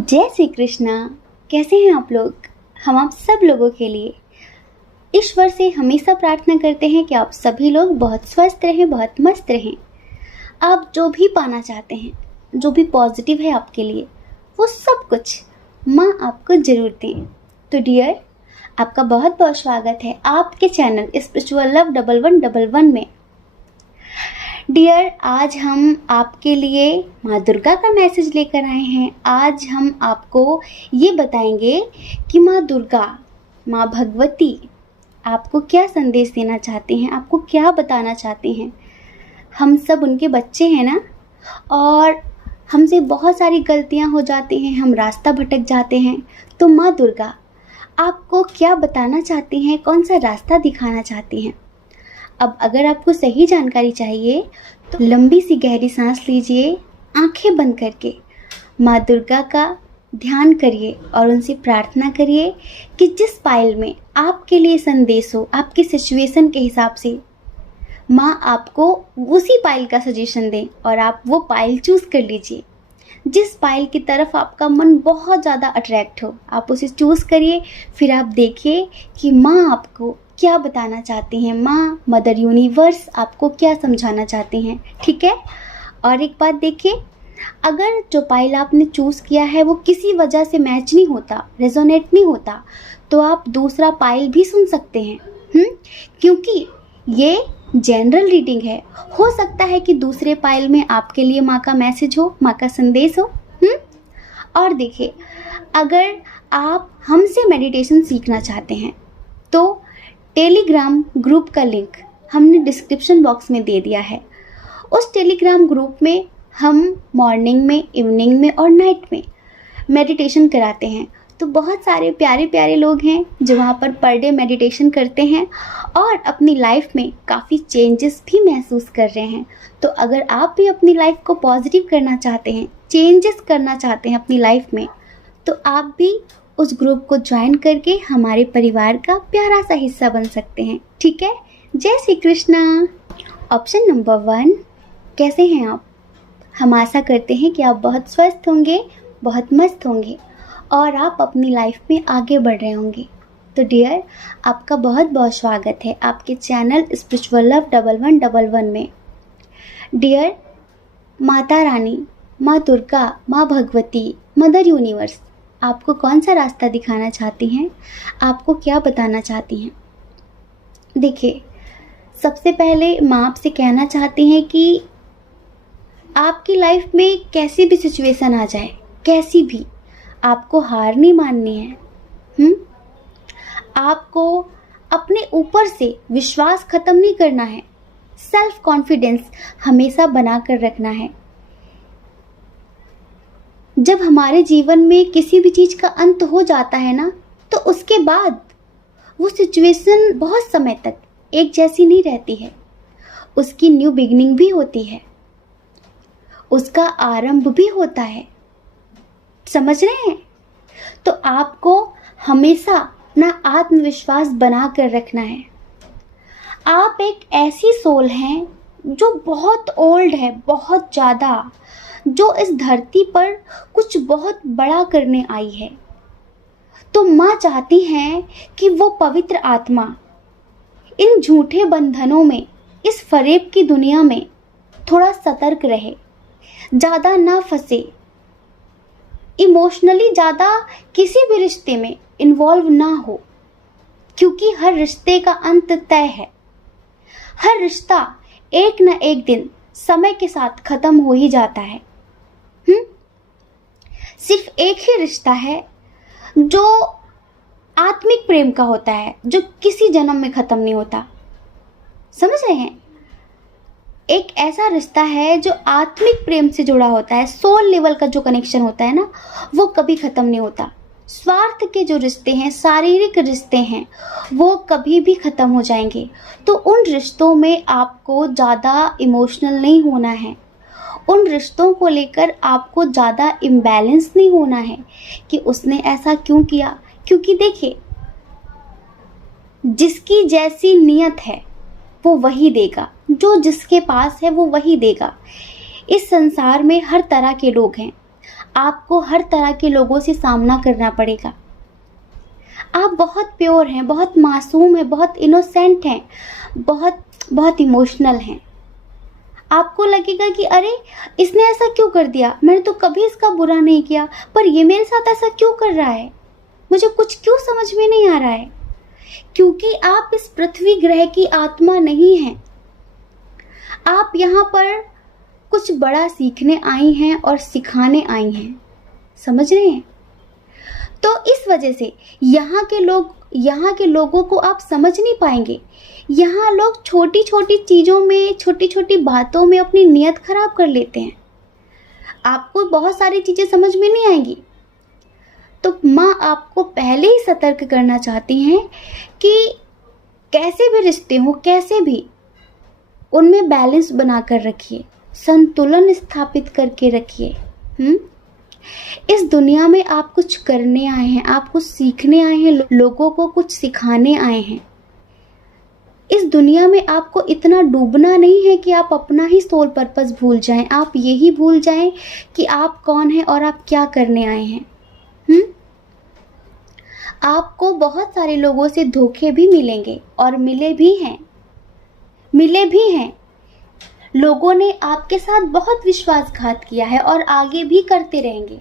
जय श्री कृष्णा। कैसे हैं आप लोग? हम आप सब लोगों के लिए ईश्वर से हमेशा प्रार्थना करते हैं कि आप सभी लोग बहुत स्वस्थ रहें, बहुत मस्त रहें। आप जो भी पाना चाहते हैं, जो भी पॉजिटिव है आपके लिए, वो सब कुछ माँ आपको जरूर दें। तो डियर, आपका बहुत बहुत स्वागत है आपके चैनल स्पिरिचुअल लव 1111 में। डियर, आज हम आपके लिए माँ दुर्गा का मैसेज लेकर आए हैं। आज हम आपको ये बताएंगे कि माँ दुर्गा, माँ भगवती आपको क्या संदेश देना चाहती हैं, आपको क्या बताना चाहती हैं। हम सब उनके बच्चे हैं ना, और हमसे बहुत सारी गलतियाँ हो जाती हैं, हम रास्ता भटक जाते हैं। तो माँ दुर्गा आपको क्या बताना चाहती हैं, कौन सा रास्ता दिखाना चाहती हैं। अब अगर आपको सही जानकारी चाहिए तो लंबी सी गहरी सांस लीजिए, आंखें बंद करके माँ दुर्गा का ध्यान करिए और उनसे प्रार्थना करिए कि जिस पाइल में आपके लिए संदेश हो, आपकी सिचुएशन के हिसाब से माँ आपको उसी पाइल का सजेशन दें और आप वो पाइल चूज़ कर लीजिए। जिस पाइल की तरफ आपका मन बहुत ज़्यादा अट्रैक्ट हो, आप उसे चूज़ करिए। फिर आप देखिए कि माँ आपको क्या बताना चाहती हैं, माँ मदर यूनिवर्स आपको क्या समझाना चाहती हैं। ठीक है। और एक बात देखिए, अगर जो पाइल आपने चूज़ किया है वो किसी वजह से मैच नहीं होता, रेजोनेट नहीं होता, तो आप दूसरा पाइल भी सुन सकते हैं। क्योंकि ये जनरल रीडिंग है। हो सकता है कि दूसरे पाइल में आपके लिए माँ का मैसेज हो, माँ का संदेश हो। और देखिए, अगर आप हमसे मेडिटेशन सीखना चाहते हैं तो टेलीग्राम ग्रुप का लिंक हमने डिस्क्रिप्शन बॉक्स में दे दिया है। उस टेलीग्राम ग्रुप में हम मॉर्निंग में, इवनिंग में और नाइट में मेडिटेशन कराते हैं। तो बहुत सारे प्यारे प्यारे लोग हैं जो वहाँ पर डे मेडिटेशन करते हैं और अपनी लाइफ में काफ़ी चेंजेस भी महसूस कर रहे हैं। तो अगर आप भी अपनी लाइफ को पॉजिटिव करना चाहते हैं, चेंजेस करना चाहते हैं अपनी लाइफ में, तो आप भी उस ग्रुप को ज्वाइन करके हमारे परिवार का प्यारा सा हिस्सा बन सकते हैं। ठीक है। जय श्री कृष्णा। ऑप्शन नंबर 1, कैसे हैं आप? हम आशा करते हैं कि आप बहुत स्वस्थ होंगे, बहुत मस्त होंगे और आप अपनी लाइफ में आगे बढ़ रहे होंगे। तो डियर, आपका बहुत बहुत स्वागत है आपके चैनल स्पिरिचुअल लव 1111 में। डियर, माता रानी, माँ दुर्गा, माँ भगवती, मदर यूनिवर्स आपको कौन सा रास्ता दिखाना चाहती हैं, आपको क्या बताना चाहती हैं। देखिए, सबसे पहले माँ आपसे कहना चाहती हैं कि आपकी लाइफ में कैसी भी सिचुएशन आ जाए, कैसी भी, आपको हार नहीं माननी है। आपको अपने ऊपर से विश्वास खत्म नहीं करना है, सेल्फ कॉन्फिडेंस हमेशा बना कर रखना है। जब हमारे जीवन में किसी भी चीज़ का अंत हो जाता है ना, तो उसके बाद वो सिचुएशन बहुत समय तक एक जैसी नहीं रहती है। उसकी न्यू बिगिनिंग भी होती है, उसका आरंभ भी होता है। समझ रहे हैं? तो आपको हमेशा अपना आत्मविश्वास बना कर रखना है। आप एक ऐसी सोल हैं जो बहुत ओल्ड है, बहुत ज़्यादा, जो इस धरती पर कुछ बहुत बड़ा करने आई है। तो माँ चाहती हैं कि वो पवित्र आत्मा इन झूठे बंधनों में, इस फरेब की दुनिया में थोड़ा सतर्क रहे, ज़्यादा ना फंसे, इमोशनली ज़्यादा किसी भी रिश्ते में इन्वॉल्व ना हो, क्योंकि हर रिश्ते का अंत तय है। हर रिश्ता एक न एक दिन समय के साथ खत्म हो ही जाता है। सिर्फ एक ही रिश्ता है जो आत्मिक प्रेम का होता है, जो किसी जन्म में खत्म नहीं होता। समझ रहे हैं? एक ऐसा रिश्ता है जो आत्मिक प्रेम से जुड़ा होता है, सोल लेवल का जो कनेक्शन होता है ना, वो कभी खत्म नहीं होता। स्वार्थ के जो रिश्ते हैं, शारीरिक रिश्ते हैं, वो कभी भी खत्म हो जाएंगे। तो उन रिश्तों में आपको ज़्यादा इमोशनल नहीं होना है। उन रिश्तों को लेकर आपको ज़्यादा इम्बैलेंस नहीं होना है कि उसने ऐसा क्यों किया। क्योंकि देखिए, जिसकी जैसी नियत है वो वही देगा, जो जिसके पास है वो वही देगा। इस संसार में हर तरह के लोग हैं। आपको हर तरह के लोगों से सामना करना पड़ेगा। आप बहुत प्योर हैं, बहुत मासूम हैं, बहुत इनोसेंट हैं, बहुत बहुत इमोशनल हैं। आपको लगेगा कि अरे इसने ऐसा क्यों कर दिया, मैंने तो कभी इसका बुरा नहीं किया, पर ये मेरे साथ ऐसा क्यों कर रहा है, मुझे कुछ क्यों समझ में नहीं आ रहा है। क्योंकि आप इस पृथ्वी ग्रह की आत्मा नहीं हैं। आप यहाँ पर कुछ बड़ा सीखने आई हैं और सिखाने आई हैं, समझ रहे हैं। तो इस वजह से यहाँ के लोगों को आप समझ नहीं पाएंगे। यहाँ लोग छोटी छोटी चीज़ों में, छोटी छोटी बातों में अपनी नीयत खराब कर लेते हैं। आपको बहुत सारी चीज़ें समझ में नहीं आएंगी। तो माँ आपको पहले ही सतर्क करना चाहती हैं कि कैसे भी रिश्ते हो, कैसे भी उनमें बैलेंस बनाकर रखिए, संतुलन स्थापित करके रखिए। इस दुनिया में आप कुछ करने आए हैं, आप कुछ सीखने आए हैं, लोगों को कुछ सिखाने आए हैं। इस दुनिया में आपको इतना डूबना नहीं है कि आप अपना ही सोल पर्पस भूल जाएं। आप यही भूल जाएं कि आप कौन हैं और आप क्या करने आए हैं। आपको बहुत सारे लोगों से धोखे भी मिलेंगे और मिले भी हैं। लोगों ने आपके साथ बहुत विश्वासघात किया है और आगे भी करते रहेंगे,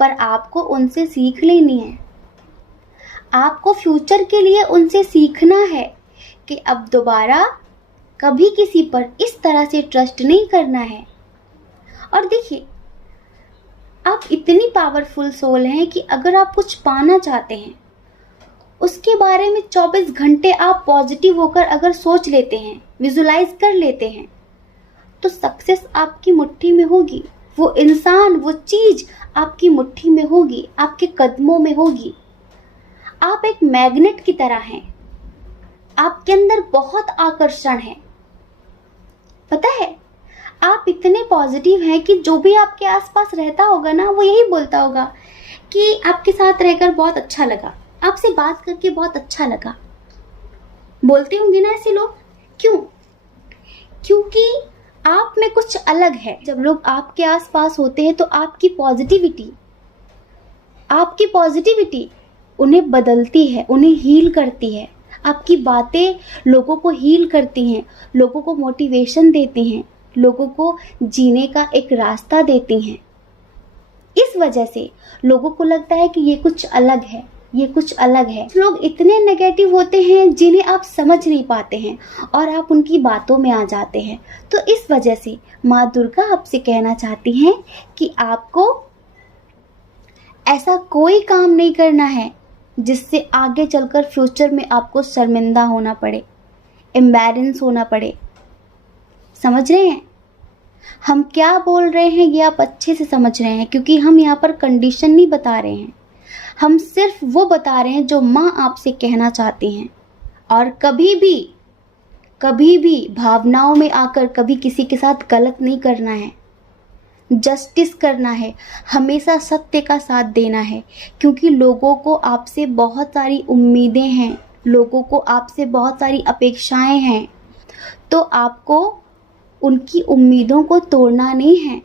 पर आपको उनसे सीख लेनी है। आपको फ्यूचर के लिए उनसे सीखना है कि अब दोबारा कभी किसी पर इस तरह से ट्रस्ट नहीं करना है। और देखिए, आप इतनी पावरफुल सोल हैं कि अगर आप कुछ पाना चाहते हैं, उसके बारे में 24 घंटे आप पॉजिटिव होकर अगर सोच लेते हैं, विजुलाइज कर लेते हैं, तो सक्सेस आपकी मुट्ठी में होगी। वो इंसान, वो चीज आपकी मुट्ठी में होगी, आपके कदमों में होगी। आप एक मैग्नेट की तरह हैं। आपके अंदर बहुत आकर्षण है। पता है, आप इतने पॉजिटिव हैं कि जो भी आपके आसपास रहता होगा ना, वो यही बोलता होगा कि आपके साथ रहकर बहुत अच्छा लगा, आपसे बात करके बहुत अच्छा लगा। बोलते होंगे ना ऐसे लोग। क्यों? क्योंकि आप में कुछ अलग है। जब लोग आपके आसपास होते हैं तो आपकी पॉजिटिविटी उन्हें बदलती है, उन्हें हील करती है। आपकी बातें लोगों को हील करती हैं, लोगों को मोटिवेशन देती हैं, लोगों को जीने का एक रास्ता देती हैं। इस वजह से लोगों को लगता है कि ये कुछ अलग है, ये कुछ अलग है। लोग इतने नेगेटिव होते हैं जिन्हें आप समझ नहीं पाते हैं और आप उनकी बातों में आ जाते हैं। तो इस वजह से माँ दुर्गा आपसे कहना चाहती हैं कि आपको ऐसा कोई काम नहीं करना है जिससे आगे चलकर फ्यूचर में आपको शर्मिंदा होना पड़े, एम्बैरेंस होना पड़े। समझ रहे हैं हम क्या बोल रहे हैं? ये आप अच्छे से समझ रहे हैं, क्योंकि हम यहाँ पर कंडीशन नहीं बता रहे हैं, हम सिर्फ वो बता रहे हैं जो माँ आपसे कहना चाहती हैं। और कभी भी भावनाओं में आकर कभी किसी के साथ गलत नहीं करना है, जस्टिस करना है, हमेशा सत्य का साथ देना है। क्योंकि लोगों को आपसे बहुत सारी उम्मीदें हैं, लोगों को आपसे बहुत सारी अपेक्षाएं हैं, तो आपको उनकी उम्मीदों को तोड़ना नहीं है।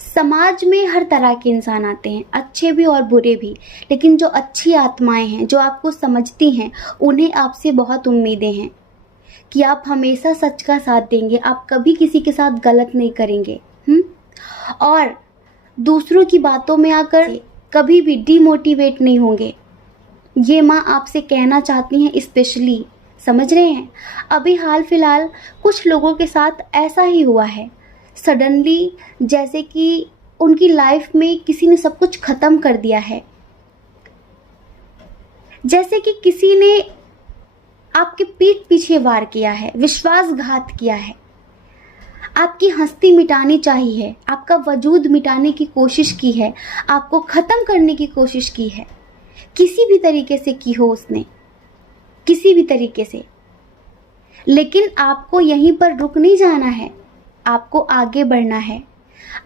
समाज में हर तरह के इंसान आते हैं, अच्छे भी और बुरे भी, लेकिन जो अच्छी आत्माएं हैं, जो आपको समझती हैं, उन्हें आपसे बहुत उम्मीदें हैं कि आप हमेशा सच का साथ देंगे, आप कभी किसी के साथ गलत नहीं करेंगे। और दूसरों की बातों में आकर कभी भी डिमोटिवेट नहीं होंगे। ये माँ आपसे कहना चाहती हैं स्पेशली। समझ रहे हैं? अभी हाल फिलहाल कुछ लोगों के साथ ऐसा ही हुआ है, सडनली जैसे कि उनकी लाइफ में किसी ने सब कुछ खत्म कर दिया है, जैसे कि किसी ने आपके पीठ पीछे वार किया है, विश्वासघात किया है, आपकी हस्ती मिटानी चाहिए, आपका वजूद मिटाने की कोशिश की है, आपको ख़त्म करने की कोशिश की है, किसी भी तरीके से की हो उसने, किसी भी तरीके से। लेकिन आपको यहीं पर रुक नहीं जाना है, आपको आगे बढ़ना है।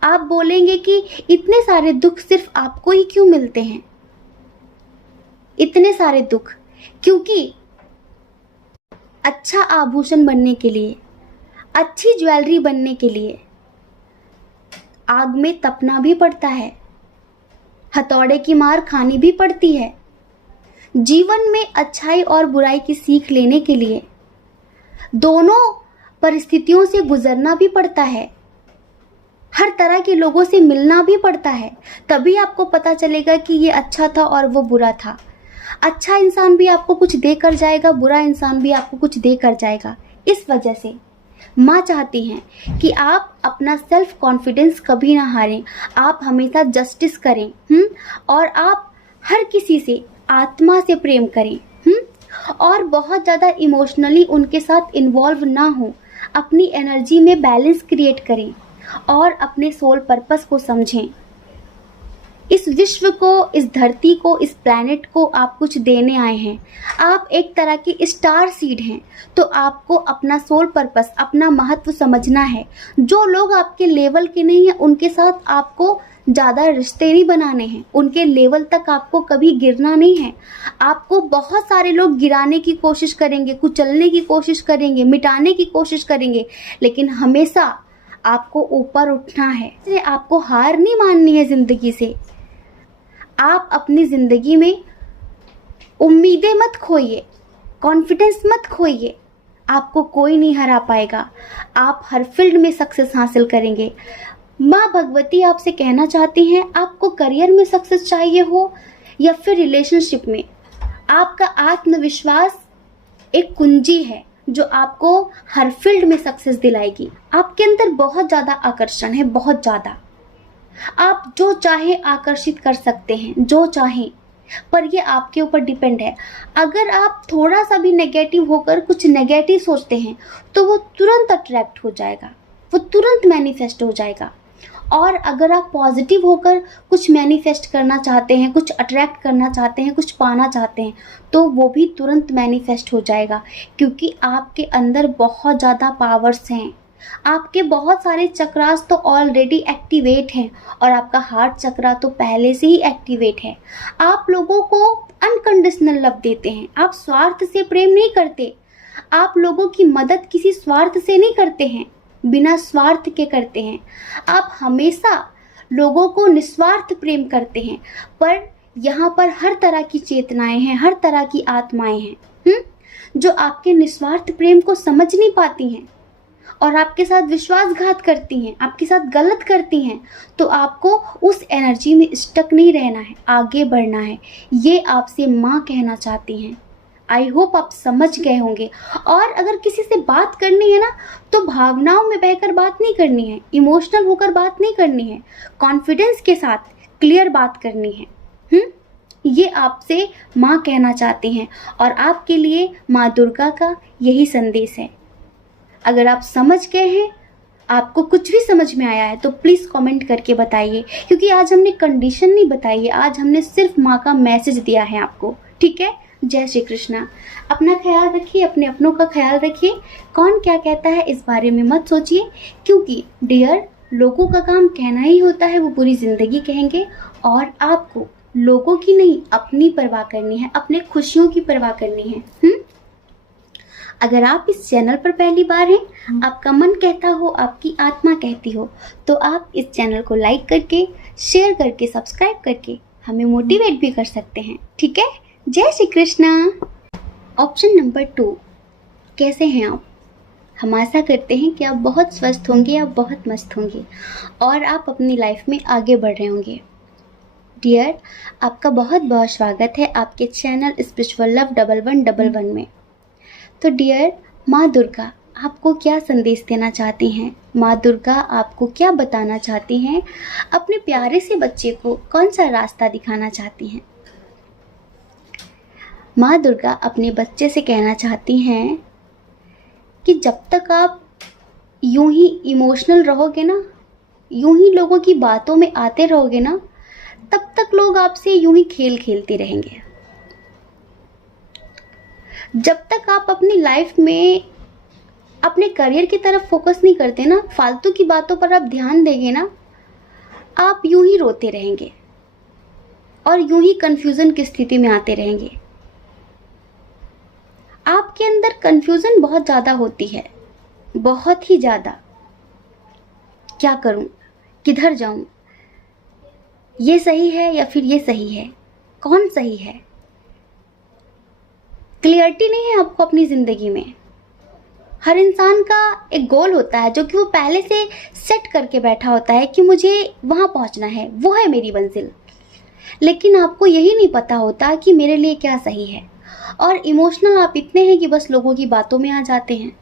आप बोलेंगे कि इतने सारे दुख सिर्फ आपको ही क्यों मिलते हैं? इतने सारे दुख क्योंकि अच्छा आभूषण बनने के लिए, अच्छी ज्वेलरी बनने के लिए आग में तपना भी पड़ता है। हथौड़े की मार खानी भी पड़ती है। जीवन में अच्छाई और बुराई की सीख लेने के लिए दोनों परिस्थितियों से गुजरना भी पड़ता है। हर तरह के लोगों से मिलना भी पड़ता है, तभी आपको पता चलेगा कि ये अच्छा था और वो बुरा था। अच्छा इंसान भी आपको कुछ दे कर जाएगा, बुरा इंसान भी आपको कुछ दे कर जाएगा। इस वजह से माँ चाहती हैं कि आप अपना सेल्फ कॉन्फिडेंस कभी ना हारें, आप हमेशा जस्टिस करें और आप हर किसी से आत्मा से प्रेम करें और बहुत ज़्यादा इमोशनली उनके साथ इन्वॉल्व ना हो। अपनी एनर्जी में बैलेंस क्रिएट करें और अपने सोल पर्पस को समझें। इस विश्व को, इस धरती को, इस प्लैनेट को आप कुछ देने आए हैं। आप एक तरह की स्टार सीड हैं, तो आपको अपना सोल पर्पस, अपना महत्व समझना है। जो लोग आपके लेवल के नहीं हैं उनके साथ आपको ज़्यादा रिश्ते नहीं बनाने हैं, उनके लेवल तक आपको कभी गिरना नहीं है। आपको बहुत सारे लोग गिराने की कोशिश करेंगे, कुचलने की कोशिश करेंगे, मिटाने की कोशिश करेंगे, लेकिन हमेशा आपको ऊपर उठना है। इसलिए आपको हार नहीं माननी है ज़िंदगी से। आप अपनी ज़िंदगी में उम्मीदें मत खोइए, कॉन्फिडेंस मत खोइए। आपको कोई नहीं हरा पाएगा, आप हर फील्ड में सक्सेस हासिल करेंगे। माँ भगवती आपसे कहना चाहती हैं, आपको करियर में सक्सेस चाहिए हो या फिर रिलेशनशिप में, आपका आत्मविश्वास एक कुंजी है जो आपको हर फील्ड में सक्सेस दिलाएगी। आपके अंदर बहुत ज़्यादा आकर्षण है, बहुत ज़्यादा। आप जो चाहे आकर्षित कर सकते हैं, जो चाहे, पर ये आपके ऊपर डिपेंड है। अगर आप थोड़ा सा भी नेगेटिव होकर कुछ नेगेटिव सोचते हैं तो वो तुरंत अट्रैक्ट हो जाएगा, वो तुरंत मैनिफेस्ट हो जाएगा। और अगर आप पॉजिटिव होकर कुछ मैनिफेस्ट करना चाहते हैं, कुछ अट्रैक्ट करना चाहते हैं, कुछ पाना चाहते हैं, तो वो भी तुरंत मैनिफेस्ट हो जाएगा, क्योंकि आपके अंदर बहुत ज़्यादा पावर्स हैं। आपके बहुत सारे चक्रास तो ऑलरेडी एक्टिवेट हैं और आपका हार्ट चक्रा तो पहले से ही एक्टिवेट है। आप लोगों को अनकंडीशनल लव देते हैं, आप स्वार्थ से प्रेम नहीं करते। आप लोगों की मदद किसी स्वार्थ से नहीं करते हैं, बिना स्वार्थ के करते हैं। आप हमेशा लोगों को निस्वार्थ प्रेम करते हैं। पर यहाँ पर हर तरह की चेतनाएं हैं, हर तरह की आत्माएं हैं जो आपके निस्वार्थ प्रेम को समझ नहीं पाती हैं और आपके साथ विश्वासघात करती हैं, आपके साथ गलत करती हैं। तो आपको उस एनर्जी में स्टक नहीं रहना है, आगे बढ़ना है। ये आपसे माँ कहना चाहती हैं। आई होप आप समझ गए होंगे। और अगर किसी से बात करनी है ना, तो भावनाओं में बहकर बात नहीं करनी है, इमोशनल होकर बात नहीं करनी है, कॉन्फिडेंस के साथ क्लियर बात करनी है। ये आपसे माँ कहना चाहती हैं और आपके लिए माँ दुर्गा का यही संदेश है। अगर आप समझ गए हैं, आपको कुछ भी समझ में आया है, तो प्लीज़ कमेंट करके बताइए, क्योंकि आज हमने कंडीशन नहीं बताई है, आज हमने सिर्फ माँ का मैसेज दिया है आपको। ठीक है। जय श्री कृष्णा। अपना ख्याल रखिए, अपने अपनों का ख्याल रखिए। कौन क्या कहता है इस बारे में मत सोचिए, क्योंकि डियर, लोगों का काम कहना ही होता है, वो पूरी ज़िंदगी कहेंगे। और आपको लोगों की नहीं, अपनी परवाह करनी है, अपने खुशियों की परवाह करनी है। अगर आप इस चैनल पर पहली बार हैं, आपका मन कहता हो, आपकी आत्मा कहती हो, तो आप इस चैनल को लाइक करके, शेयर करके, सब्सक्राइब करके हमें मोटिवेट भी कर सकते हैं। ठीक है। जय श्री कृष्णा। ऑप्शन नंबर 2, कैसे हैं आप? हम आशा करते हैं कि आप बहुत स्वस्थ होंगे, आप बहुत मस्त होंगे और आप अपनी लाइफ में आगे बढ़ रहे होंगे। डियर, आपका बहुत बहुत स्वागत है आपके चैनल स्पिरिचुअल लव 1111 में। तो डियर, माँ दुर्गा आपको क्या संदेश देना चाहती हैं? माँ दुर्गा आपको क्या बताना चाहती हैं? अपने प्यारे से बच्चे को कौन सा रास्ता दिखाना चाहती हैं? माँ दुर्गा अपने बच्चे से कहना चाहती हैं कि जब तक आप यूं ही इमोशनल रहोगे ना, यूं ही लोगों की बातों में आते रहोगे ना, तब तक लोग आपसे यूं ही खेल खेलते रहेंगे। जब तक आप अपनी लाइफ में अपने करियर की तरफ फोकस नहीं करते ना, फालतू की बातों पर आप ध्यान देंगे ना, आप यूं ही रोते रहेंगे और यूं ही कंफ्यूजन की स्थिति में आते रहेंगे। आपके अंदर कंफ्यूजन बहुत ज़्यादा होती है, बहुत ही ज़्यादा। क्या करूं, किधर जाऊं, ये सही है या फिर ये सही है, कौन सही है। क्लियरिटी नहीं है आपको अपनी ज़िंदगी में। हर इंसान का एक गोल होता है जो कि वो पहले से सेट करके बैठा होता है कि मुझे वहाँ पहुँचना है, वो है मेरी मंजिल। लेकिन आपको यही नहीं पता होता कि मेरे लिए क्या सही है। और इमोशनल आप इतने हैं कि बस लोगों की बातों में आ जाते हैं,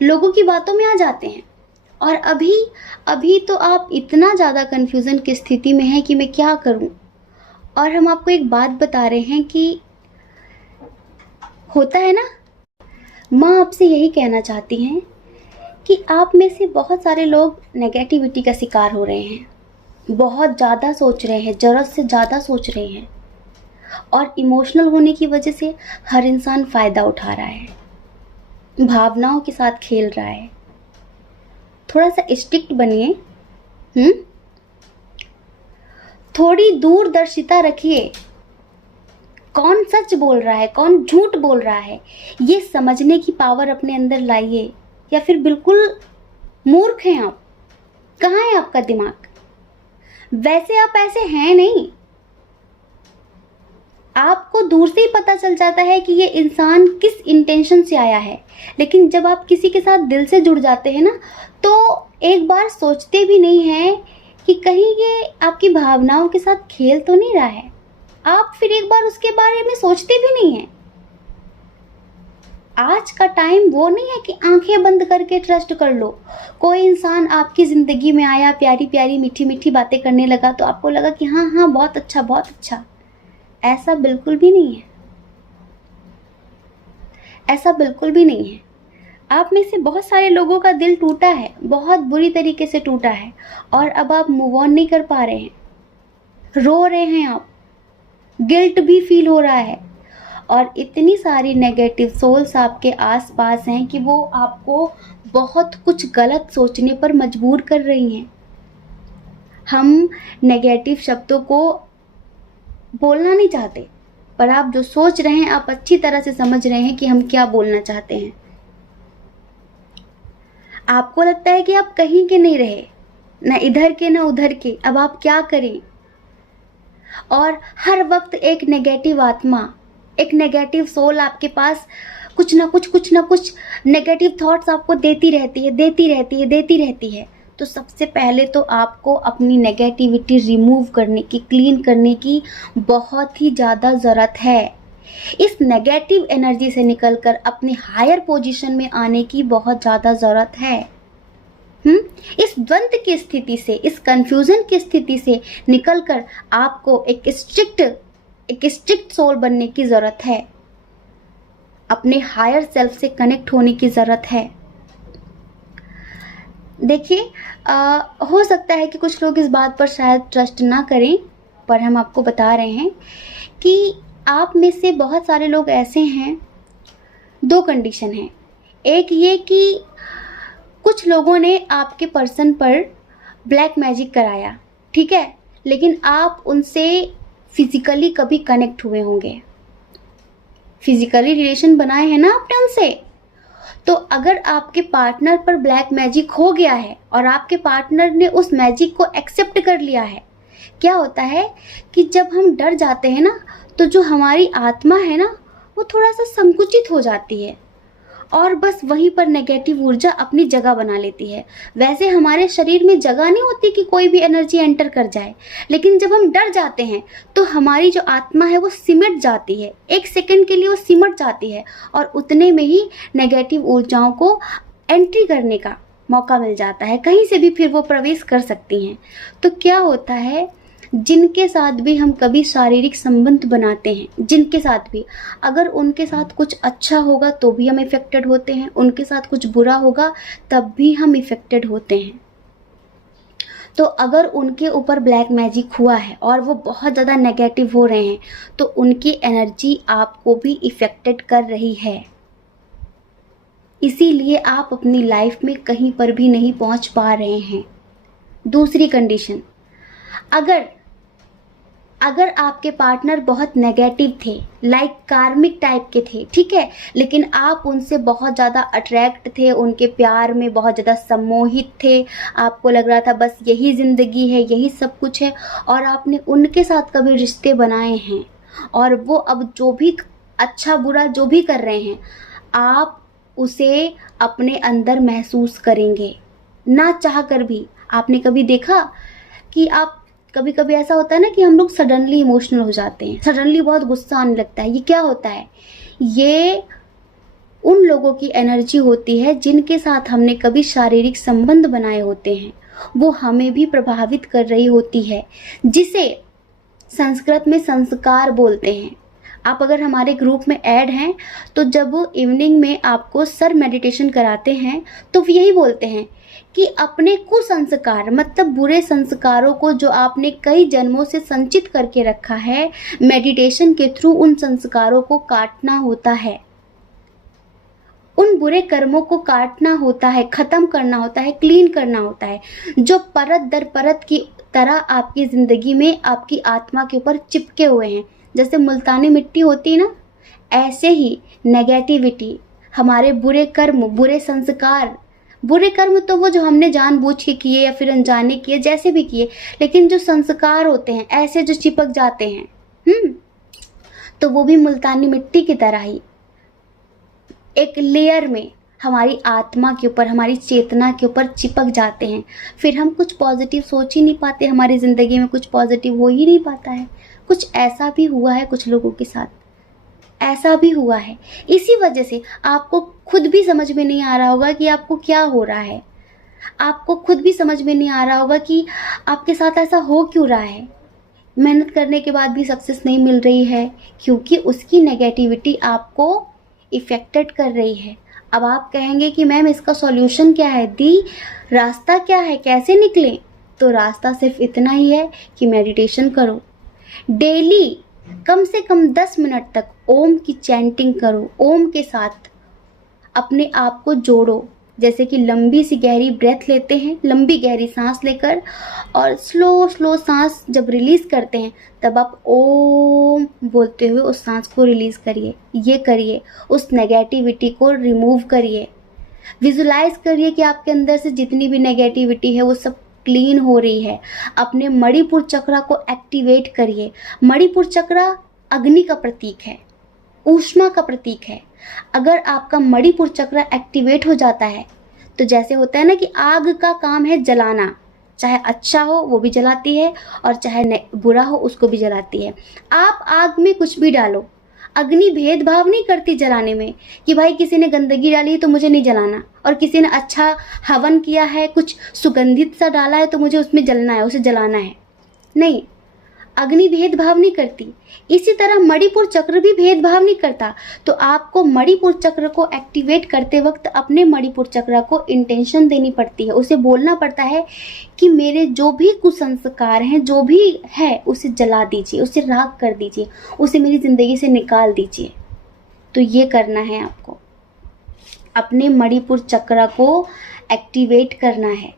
लोगों की बातों में आ जाते हैं। और अभी तो आप इतना ज़्यादा कन्फ्यूज़न की स्थिति में हैं कि मैं क्या करूं। और हम आपको एक बात बता रहे हैं कि होता है ना, माँ आपसे यही कहना चाहती हैं कि आप में से बहुत सारे लोग नेगेटिविटी का शिकार हो रहे हैं, बहुत ज़्यादा सोच रहे हैं, ज़रूरत से ज़्यादा सोच रहे हैं। और इमोशनल होने की वजह से हर इंसान फ़ायदा उठा रहा है, भावनाओं के साथ खेल रहा है। थोड़ा सा स्ट्रिक्ट बनिए, थोड़ी दूरदर्शिता रखिए। कौन सच बोल रहा है, कौन झूठ बोल रहा है, ये समझने की पावर अपने अंदर लाइए। या फिर बिल्कुल मूर्ख हैं आप, कहाँ है आपका दिमाग। वैसे आप ऐसे हैं नहीं, आपको दूर से ही पता चल जाता है कि ये इंसान किस इंटेंशन से आया है। लेकिन जब आप किसी के साथ दिल से जुड़ जाते हैं ना, तो एक बार सोचते भी नहीं हैं कि कहीं ये आपकी भावनाओं के साथ खेल तो नहीं रहा है। आप फिर एक बार उसके बारे में सोचते भी नहीं हैं। आज का टाइम वो नहीं है कि आंखें बंद करके ट्रस्ट कर लो। कोई इंसान आपकी ज़िंदगी में आया, प्यारी प्यारी मीठी मीठी बातें करने लगा तो आपको लगा कि हाँ हाँ बहुत अच्छा बहुत अच्छा। ऐसा बिल्कुल भी नहीं है, ऐसा बिल्कुल भी नहीं है। आप में से बहुत सारे लोगों का दिल टूटा है, बहुत बुरी तरीके से टूटा है, और अब आप मूव ऑन नहीं कर पा रहे हैं, रो रहे हैं आप, गिल्ट भी फील हो रहा है। और इतनी सारी नेगेटिव सोल्स आपके आसपास हैं कि वो आपको बहुत कुछ गलत सोचने पर मजबूर कर रही हैं। हम नेगेटिव शब्दों को बोलना नहीं चाहते, पर आप जो सोच रहे हैं आप अच्छी तरह से समझ रहे हैं कि हम क्या बोलना चाहते हैं। आपको लगता है कि आप कहीं के नहीं रहे, ना इधर के ना उधर के, अब आप क्या करें। और हर वक्त एक नेगेटिव आत्मा, एक नेगेटिव सोल आपके पास कुछ ना कुछ नेगेटिव थॉट्स आपको देती रहती है। तो सबसे पहले तो आपको अपनी नेगेटिविटी रिमूव करने की, क्लीन करने की बहुत ही ज़्यादा ज़रूरत है। इस नेगेटिव एनर्जी से निकलकर अपनी हायर पोजीशन में आने की बहुत ज़्यादा ज़रूरत है। इस द्वंद की स्थिति से, इस कंफ्यूजन की स्थिति से निकलकर आपको एक स्ट्रिक्ट सोल बनने की ज़रूरत है। अपने हायर सेल्फ से कनेक्ट होने की ज़रूरत है। देखिए, हो सकता है कि कुछ लोग इस बात पर शायद ट्रस्ट ना करें, पर हम आपको बता रहे हैं कि आप में से बहुत सारे लोग ऐसे हैं। दो कंडीशन है, एक ये कि कुछ लोगों ने आपके पर्सन पर ब्लैक मैजिक कराया, ठीक है, लेकिन आप उनसे फिजिकली कभी कनेक्ट हुए होंगे, फिजिकली रिलेशन बनाए हैं ना आपने उनसे। तो अगर आपके पार्टनर पर ब्लैक मैजिक हो गया है और आपके पार्टनर ने उस मैजिक को एक्सेप्ट कर लिया है, क्या होता है कि जब हम डर जाते हैं ना, तो जो हमारी आत्मा है ना, वो थोड़ा सा संकुचित हो जाती है और बस वहीं पर नेगेटिव ऊर्जा अपनी जगह बना लेती है। वैसे हमारे शरीर में जगह नहीं होती कि कोई भी एनर्जी एंटर कर जाए, लेकिन जब हम डर जाते हैं तो हमारी जो आत्मा है वो सिमट जाती है, एक सेकंड के लिए वो सिमट जाती है और उतने में ही नेगेटिव ऊर्जाओं को एंट्री करने का मौका मिल जाता है, कहीं से भी फिर वो प्रवेश कर सकती हैं। तो क्या होता है, जिनके साथ भी हम कभी शारीरिक संबंध बनाते हैं, जिनके साथ भी, अगर उनके साथ कुछ अच्छा होगा तो भी हम इफेक्टेड होते हैं, उनके साथ कुछ बुरा होगा तब भी हम इफेक्टेड होते हैं। तो अगर उनके ऊपर ब्लैक मैजिक हुआ है और वो बहुत ज़्यादा नेगेटिव हो रहे हैं, तो उनकी एनर्जी आपको भी इफेक्टेड कर रही है। इसीलिए आप अपनी लाइफ में कहीं पर भी नहीं पहुंच पा रहे हैं। दूसरी कंडीशन, अगर अगर आपके पार्टनर बहुत नेगेटिव थे, लाइक कार्मिक टाइप के थे, ठीक है, लेकिन आप उनसे बहुत ज़्यादा अट्रैक्ट थे, उनके प्यार में बहुत ज़्यादा सम्मोहित थे, आपको लग रहा था बस यही ज़िंदगी है, यही सब कुछ है, और आपने उनके साथ कभी रिश्ते बनाए हैं, और वो अब जो भी अच्छा बुरा जो भी कर रहे हैं, आप उसे अपने अंदर महसूस करेंगे ना चाह कर भी। आपने कभी देखा कि आप कभी कभी ऐसा होता है ना कि हम लोग सडनली इमोशनल हो जाते हैं, सडनली बहुत गुस्सा आने लगता है। ये क्या होता है? ये उन लोगों की एनर्जी होती है जिनके साथ हमने कभी शारीरिक संबंध बनाए होते हैं, वो हमें भी प्रभावित कर रही होती है, जिसे संस्कृत में संस्कार बोलते हैं। आप अगर हमारे ग्रुप में ऐड हैं तो जब इवनिंग में आपको सर मेडिटेशन कराते हैं तो यही बोलते हैं कि अपने कुसंस्कार, मतलब बुरे संस्कारों को जो आपने कई जन्मों से संचित करके रखा है, मेडिटेशन के थ्रू उन संस्कारों को काटना होता है, उन बुरे कर्मों को काटना होता है, खत्म करना होता है, क्लीन करना होता है, जो परत दर परत की तरह आपकी जिंदगी में आपकी आत्मा के ऊपर चिपके हुए हैं। जैसे मुल्तानी मिट्टी होती है ना, ऐसे ही नेगेटिविटी, हमारे बुरे कर्म, बुरे संस्कार, बुरे कर्म तो वो जो हमने जानबूझ के किए या फिर अनजाने किए, जैसे भी किए, लेकिन जो संस्कार होते हैं ऐसे जो चिपक जाते हैं, तो वो भी मुल्तानी मिट्टी की तरह ही एक लेयर में हमारी आत्मा के ऊपर, हमारी चेतना के ऊपर चिपक जाते हैं। फिर हम कुछ पॉजिटिव सोच ही नहीं पाते, हमारी ज़िंदगी में कुछ पॉजिटिव हो ही नहीं पाता है। कुछ ऐसा भी हुआ है कुछ लोगों के साथ, ऐसा भी हुआ है। इसी वजह से आपको खुद भी समझ में नहीं आ रहा होगा कि आपको क्या हो रहा है, आपको खुद भी समझ में नहीं आ रहा होगा कि आपके साथ ऐसा हो क्यों रहा है। मेहनत करने के बाद भी सक्सेस नहीं मिल रही है, क्योंकि उसकी नेगेटिविटी आपको इफेक्टेड कर रही है। अब आप कहेंगे कि मैम इसका सॉल्यूशन क्या है दी, रास्ता क्या है, कैसे निकलें? तो रास्ता सिर्फ इतना ही है कि मेडिटेशन करो, डेली कम से कम 10 मिनट तक ओम की चैंटिंग करो, ओम के साथ अपने आप को जोड़ो। जैसे कि लंबी सी गहरी ब्रेथ लेते हैं, लंबी गहरी सांस लेकर, और स्लो स्लो सांस जब रिलीज करते हैं तब आप ओम बोलते हुए उस सांस को रिलीज करिए। ये करिए, उस नेगेटिविटी को रिमूव करिए, विजुलाइज करिए कि आपके अंदर से जितनी भी नेगेटिविटी है वो सब क्लीन हो रही है। अपने मणिपुर चक्र को एक्टिवेट करिए। मणिपुर चक्र अग्नि का प्रतीक है, ऊष्मा का प्रतीक है। अगर आपका मणिपुर चक्र एक्टिवेट हो जाता है तो जैसे होता है ना कि आग का काम है जलाना, चाहे अच्छा हो वो भी जलाती है और चाहे बुरा हो उसको भी जलाती है। आप आग में कुछ भी डालो, अग्नि भेदभाव नहीं करती जलाने में कि भाई किसी ने गंदगी डाली है तो मुझे नहीं जलाना, और किसी ने अच्छा हवन किया है, कुछ सुगंधित सा डाला है तो मुझे उसमें जलना है, उसे जलाना है। नहीं, अग्नि भेदभाव नहीं करती। इसी तरह मणिपुर चक्र भी भेदभाव नहीं करता। तो आपको मणिपुर चक्र को एक्टिवेट करते वक्त अपने मणिपुर चक्र को इंटेंशन देनी पड़ती है, उसे बोलना पड़ता है कि मेरे जो भी कुसंस्कार हैं, जो भी है, उसे जला दीजिए, उसे राख कर दीजिए, उसे मेरी ज़िंदगी से निकाल दीजिए। तो ये करना है आपको, अपने मणिपुर चक्र को एक्टिवेट करना है।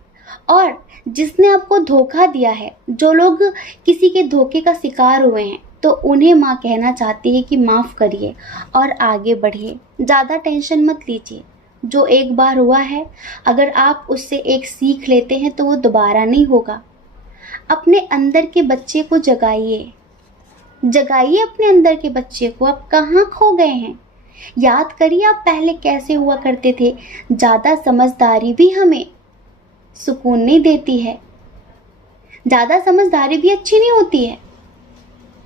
और जिसने आपको धोखा दिया है, जो लोग किसी के धोखे का शिकार हुए हैं, तो उन्हें माँ कहना चाहती है कि माफ़ करिए और आगे बढ़िए, ज़्यादा टेंशन मत लीजिए। जो एक बार हुआ है, अगर आप उससे एक सीख लेते हैं तो वो दोबारा नहीं होगा। अपने अंदर के बच्चे को जगाइए, जगाइए अपने अंदर के बच्चे को। आप कहाँ खो गए हैं? याद करिए आप पहले कैसे हुआ करते थे। ज़्यादा समझदारी भी हमें सुकून नहीं देती है, ज़्यादा समझदारी भी अच्छी नहीं होती है।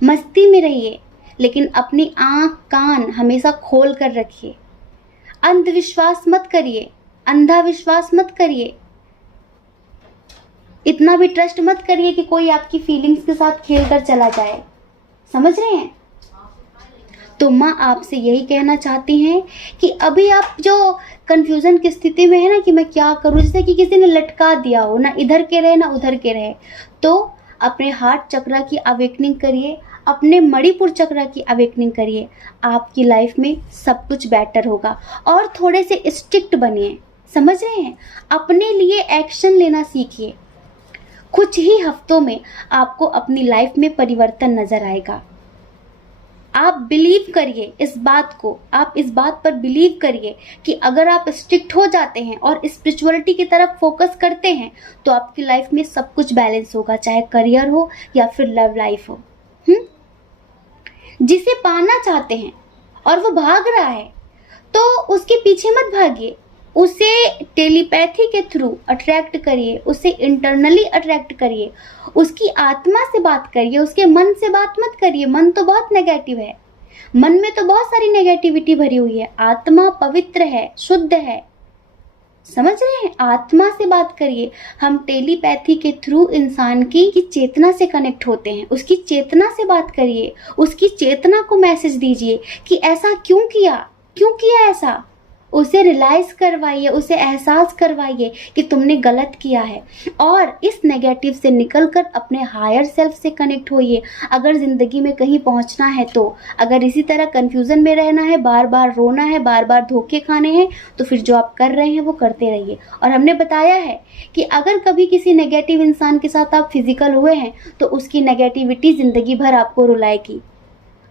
मस्ती में रहिए, लेकिन अपनी आँख कान हमेशा खोल कर रखिए। अंधविश्वास मत करिए, अंधा विश्वास मत करिए, इतना भी ट्रस्ट मत करिए कि कोई आपकी फीलिंग्स के साथ खेल कर चला जाए। समझ रहे हैं? तो माँ आपसे यही कहना चाहती हैं कि अभी आप जो कंफ्यूजन की स्थिति में है ना कि मैं क्या करूँ, जैसे कि किसी ने लटका दिया हो, ना इधर के रहे ना उधर के रहे, तो अपने हार्ट चक्र की अवेकनिंग करिए, अपने मणिपुर चक्र की अवेकनिंग करिए। आपकी लाइफ में सब कुछ बेटर होगा। और थोड़े से स्ट्रिक्ट बनिए, समझ रहे हैं? अपने लिए एक्शन लेना सीखिए। कुछ ही हफ्तों में आपको अपनी लाइफ में परिवर्तन नजर आएगा। आप बिलीव करिए इस बात को, आप इस बात पर बिलीव करिए कि अगर आप स्ट्रिक्ट हो जाते हैं और स्पिरिचुअलिटी की तरफ फोकस करते हैं तो आपकी लाइफ में सब कुछ बैलेंस होगा, चाहे करियर हो या फिर लव लाइफ हो। जिसे पाना चाहते हैं और वो भाग रहा है तो उसके पीछे मत भागिए, उसे टेलीपैथी के थ्रू अट्रैक्ट करिए, उसे इंटरनली अट्रैक्ट करिए, उसकी आत्मा से बात करिए, उसके मन से बात मत करिए। मन तो बहुत नेगेटिव है, मन में तो बहुत सारी नेगेटिविटी भरी हुई है। आत्मा पवित्र है, शुद्ध है, समझ रहे हैं? आत्मा से बात करिए। हम टेलीपैथी के थ्रू इंसान की चेतना से कनेक्ट होते हैं, उसकी चेतना से बात करिए, उसकी चेतना को मैसेज दीजिए कि ऐसा क्यों किया ऐसा। उसे रियलाइज करवाइए, उसे एहसास करवाइए कि तुमने गलत किया है, और इस नेगेटिव से निकलकर अपने हायर सेल्फ से कनेक्ट होइए। अगर जिंदगी में कहीं पहुंचना है तो, अगर इसी तरह कंफ्यूजन में रहना है, बार बार रोना है, बार बार धोखे खाने हैं, तो फिर जो आप कर रहे हैं वो करते रहिए। और हमने बताया है कि अगर कभी किसी नेगेटिव इंसान के साथ आप फिजिकल हुए हैं तो उसकी नेगेटिविटी जिंदगी भर आपको रुलाएगी।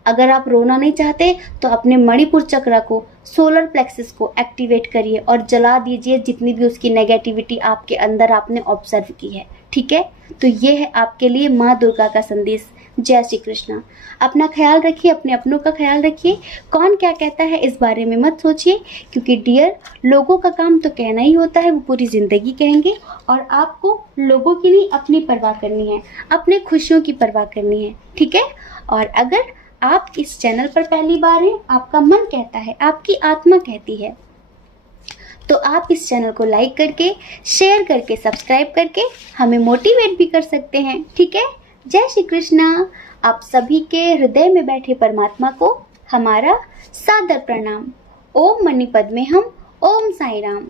अगर आप रोना नहीं चाहते तो अपने मणिपुर चक्र को, सोलर प्लेक्सस को एक्टिवेट करिए और जला दीजिए जितनी भी उसकी नेगेटिविटी आपके अंदर आपने ऑब्जर्व की है। ठीक है, तो ये है आपके लिए माँ दुर्गा का संदेश। जय श्री कृष्णा। अपना ख्याल रखिए, अपने अपनों का ख्याल रखिए। कौन क्या कहता है इस बारे में मत सोचिए, क्योंकि डियर, लोगों का काम तो कहना ही होता है, वो पूरी जिंदगी कहेंगे। और आपको लोगों की नहीं, अपनी परवाह करनी है, अपने खुशियों की परवाह करनी है। ठीक है, और अगर आप इस चैनल पर पहली बार हैं, आपका मन कहता है, आपकी आत्मा कहती है, तो आप इस चैनल को लाइक करके, शेयर करके, सब्सक्राइब करके हमें मोटिवेट भी कर सकते हैं। ठीक है, जय श्री कृष्णा। आप सभी के हृदय में बैठे परमात्मा को हमारा सादर प्रणाम। ओम मणिपद में हम, ओम साई राम।